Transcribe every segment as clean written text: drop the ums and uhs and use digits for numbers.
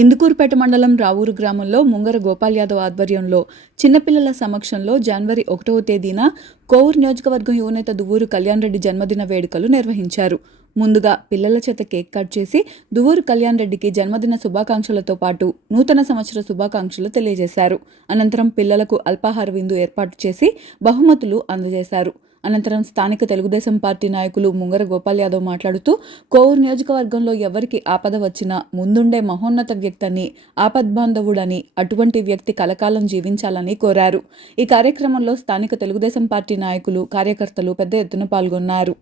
ఇందుకూరుపేట మండలం రావూరు గ్రామంలో ముంగర గోపాల్ యాదవ్ ఆధ్వర్యంలో చిన్నపిల్లల సమక్షంలో జనవరి 1వ తేదీన కోవూరు నియోజకవర్గం యువనేత దువ్వూరు కళ్యాణ్ రెడ్డి జన్మదిన వేడుకలు నిర్వహించారు. ముందుగా పిల్లల చేత కేక్ కట్ చేసి దువ్వూరు కళ్యాణ్ రెడ్డికి జన్మదిన శుభాకాంక్షలతో పాటు నూతన సంవత్సర శుభాకాంక్షలు తెలియజేశారు. అనంతరం పిల్లలకు అల్పాహార విందు ఏర్పాటు చేసి బహుమతులు అందజేశారు. అనంతరం స్థానిక తెలుగుదేశం పార్టీ నాయకులు ముంగర గోపాల్ యాదవ్ మాట్లాడుతూ కోవూరు నియోజకవర్గంలో ఎవరికి ఆపద వచ్చినా ముందుండే మహోన్నత వ్యక్తిని, ఆపద్బాంధవుడని, అటువంటి వ్యక్తి కలకాలం జీవించాలని కోరారు. ఈ కార్యక్రమంలో స్థానిక తెలుగుదేశం పార్టీ నాయకులు, కార్యకర్తలు పెద్ద ఎత్తున పాల్గొన్నారు.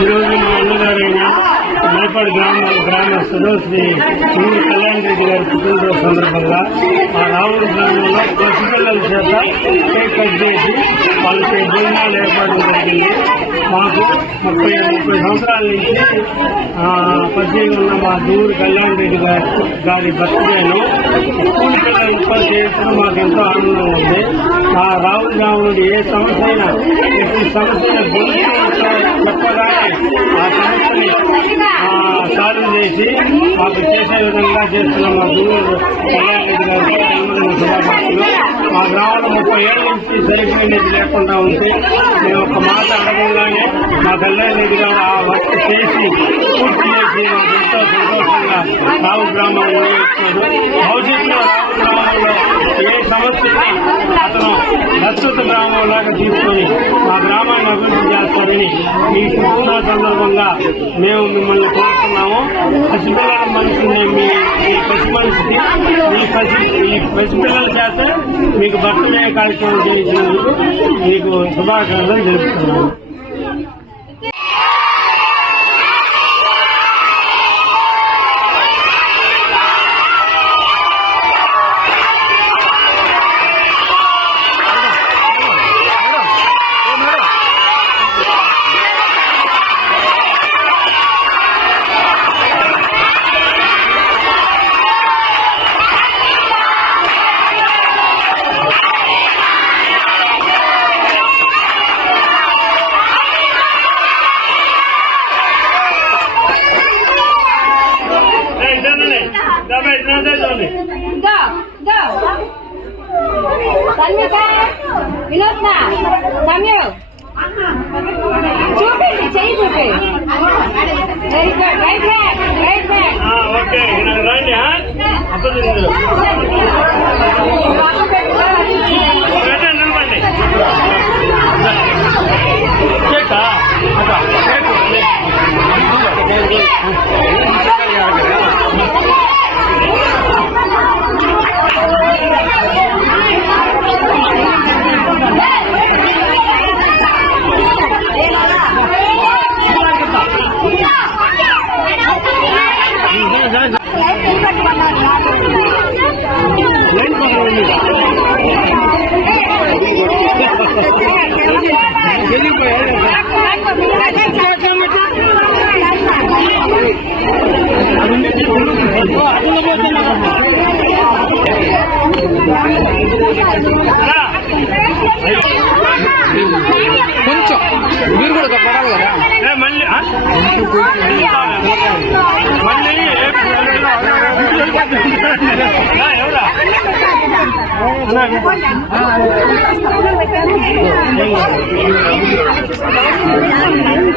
ఈరోజు మా అన్నగారైన మైపాడు గ్రామస్తులు శ్రీ దువ్వూరు కళ్యాణ్ రెడ్డి గారి పుట్టినరోజు సందర్భంగా మా రావూరు గ్రామంలో పసిపిల్లల చేత కేక్ కట్ చేసి వాళ్ళకి భోజనాలు ఏర్పాటు జరిగింది. మాకు 30 సంవత్సరాల నుంచి పరిచయం ఉన్న మా దువ్వూరు కళ్యాణ్ రెడ్డి గారి బర్త్డేను స్కూల్ పిల్లలు ఉత్పత్తి చేయడం మాకు ఎంతో ఆనందంగా ఉంది. మా రావూరు గ్రామంలో ఏ సమస్య అయినా ప్రతి సమస్యను చెప్పగానే ఆ సమస్యని సాల్వ్ చేసి మాకు చేసే విధంగా చేస్తున్న మా దువ్వూరు కళ్యాణ్ రెడ్డి గారికి జన్మదిన శుభాకాంక్షలు. మా గ్రామంలో 30 ఏళ్ల నుంచి సరిపోయినది లేకుండా ఉంది. మేము ఒక మాట అడగంగానే మా కళ్యాణ్ రెడ్డి గారు ఆ వర్క్ చేసి పూర్తి చేసి మాకు ఎంతో సంతోషంగా రావు గ్రామంలో నిర్వహిస్తున్నారు. భవిష్యత్తులో రావు గ్రామంలో ఏ సమస్యని అతను దత్తత గ్రామంలాగా తీసుకొని మా గ్రామాన్ని అభివృద్ధి చేస్తారని మీ పుట్టిన సందర్భంగా మేము మిమ్మల్ని కోరుతున్నాము. పసిపిల్లల మనిషిని మీ పసి మనిషికి ఈ పసిపిల్లల చేత మీకు బర్త్డే కార్యక్రమం చేసినందుకు మీకు శుభాకాంక్షలు తెలుపుతున్నాము. చూపండి, చెయ్యి చూపి. Very good. Right hand, right hand. Okay, రండి. నిలబండి. కొంచెం మీరు కూడా పడాలి కదా. మళ్ళీ ఎవరా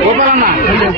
గోపాలన్న చికెన్